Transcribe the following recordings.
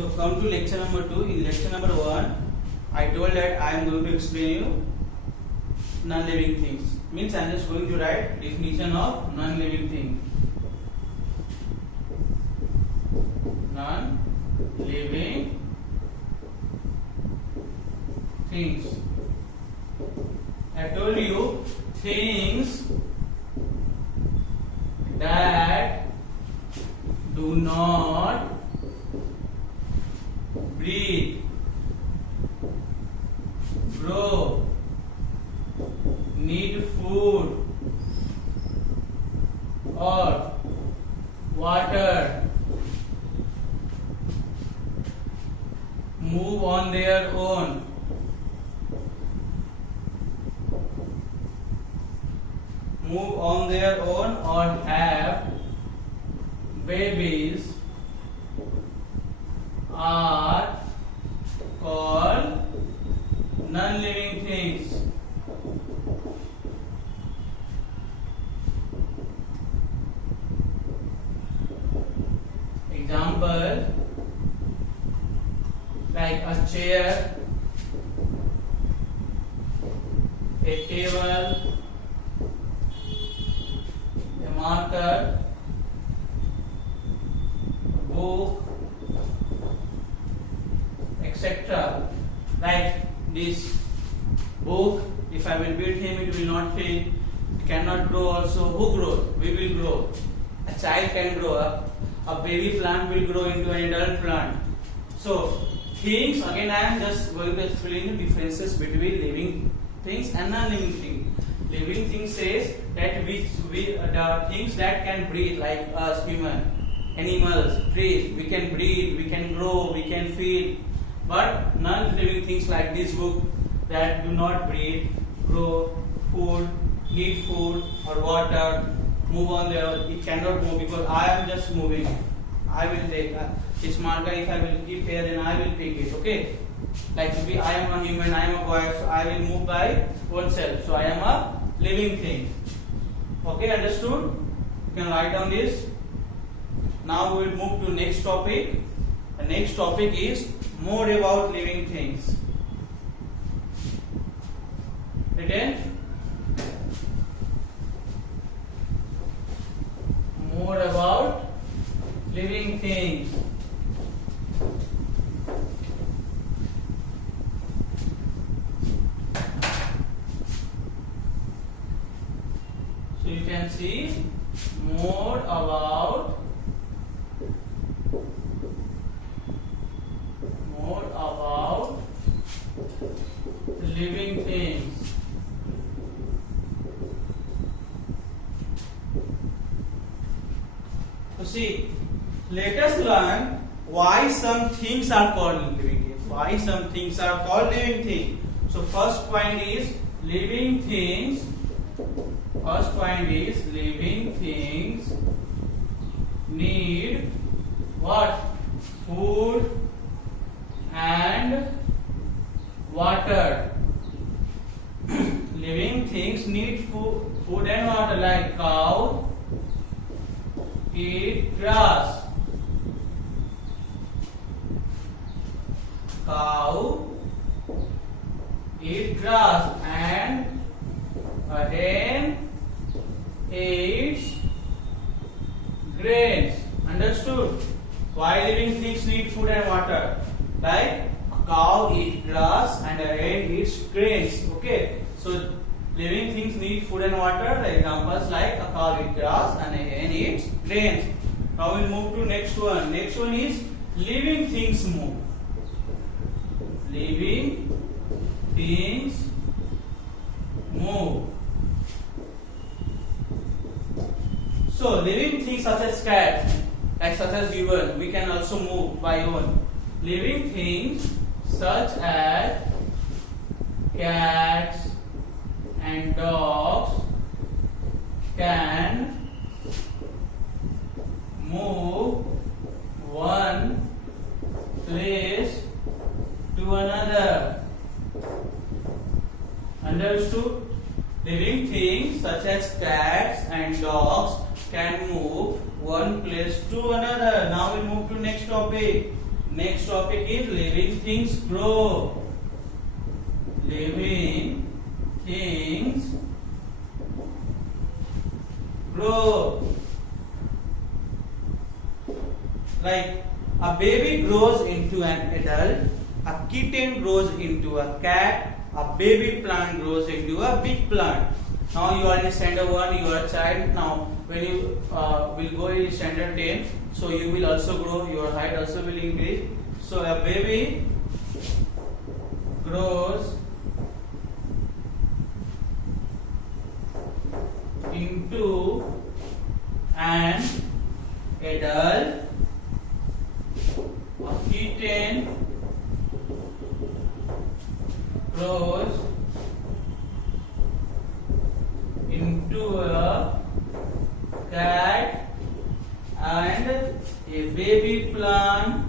So come to lecture number 2. In lecture number 1, I told that I am going to explain you non-living things. Means I am just going to write definition of non-living thing. Non-living things. I told you things that do not breathe, grow, need food or water, move on their own, or have babies are called non-living things. Example, like a chair, a table, a marker, a book, etc. Like this book, if I will beat him, it will not fail. It cannot grow also. Who grows? We will grow. A child can grow up. A baby plant will grow into an adult plant. So things, again I am just going to explain the differences between living things and non-living things. Living things says that the things that can breathe, like us human, animals, trees, we can breathe, we can grow, we can feel. But non-living things like this book that do not breathe, grow, need food or water, move on there, it cannot move because I am just moving. I will take this marker, if I will keep here, then I will pick it, okay? Like I am a human, I am a boy, so I will move by oneself. So I am a living thing. Okay, understood? You can write down this. Now we will move to next topic. The next topic is more about living things. Written? More about living things. So you can see more about living things. So see, let us learn why some things are called living things. Why some things are called living things. So first point is living things. First point is living things need what? Food and water. Living things need food and water, like cow eat grass. Cow eat grass and a hen eats grains. Understood? Why living things need food and water? Like a cow eats grass and a hen eats grains. Okay. So living things need food and water. The examples like a cow eats grass and a hen eats grains. Now we'll move to next one. Next one is living things move. Living things move. So living things such as cats, like such as human, we can also move by own. Living things such as cats and dogs can move one place to another. Understood? Living things such as cats and dogs can move one place to another. Now we move to next topic. Next topic is living things grow. Living things grow. Like a baby grows into an adult, a kitten grows into a cat, a baby plant grows into a big plant. Now you are in standard 1, you are a child. Now when you will go in standard 10, so you will also grow, your height also will increase. So a baby grows into an adult, a kitten grows into a cat, and a baby plant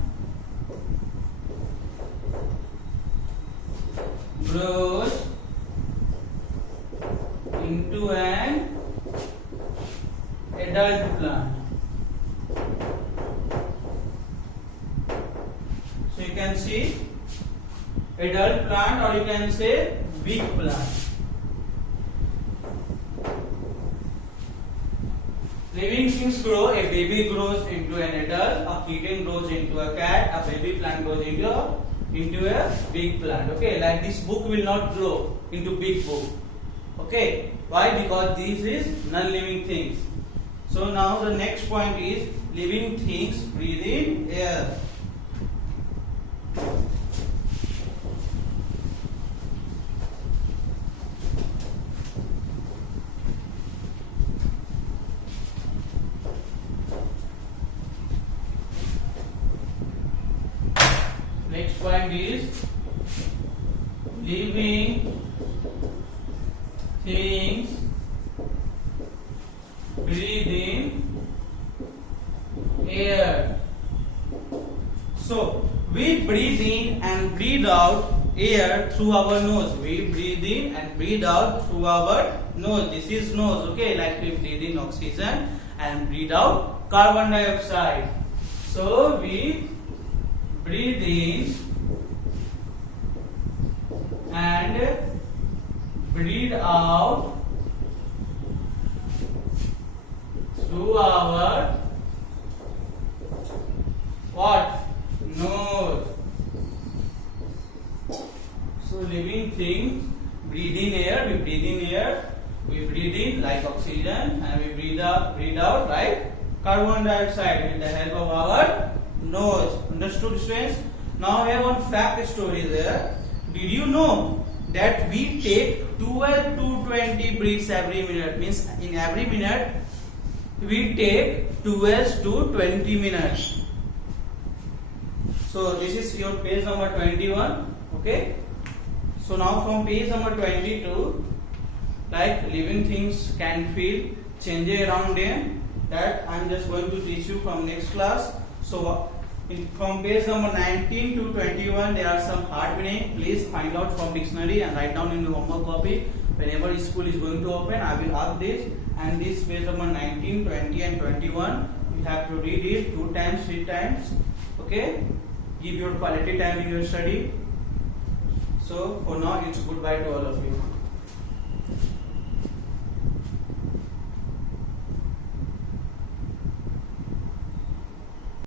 grows into an adult plant. So you can see adult plant, or you can say big plant. Living things grow. A baby grows into an adult, a kitten grows into a cat, a baby plant grows into a big plant. Okay, like this book will not grow into big book. Okay, why? Because this is non-living things. So now the next point is living things breathe in air. Next point is living things breathe in air. So we breathe in and breathe out air through our nose. We breathe in and breathe out through our nose. This is nose, okay? Like we breathe in oxygen and breathe out carbon dioxide. So we breathe in and breathe out through our what? Nose. So living things breathe in air, we breathe in air, we breathe in like oxygen, and we breathe out like carbon dioxide with the help of our nose. Understood, students? Now I have one fact story there. Did you know that we take 12 to 20 breaths every minute? Means in every minute we take 12 to 20 minutes. So this is your page number 21. Okay. So now from page number 22, like living things can feel changes around them, that I am just going to teach you from next class. So from page number 19 to 21 there are some hard meaning. Please find out from dictionary and write down in your homework copy. Whenever school is going to open, I will ask this, and this page number 19, 20 and 21 you have to read it 2 times, 3 times. Okay, give your quality time in your study. So for now it's goodbye to all of you.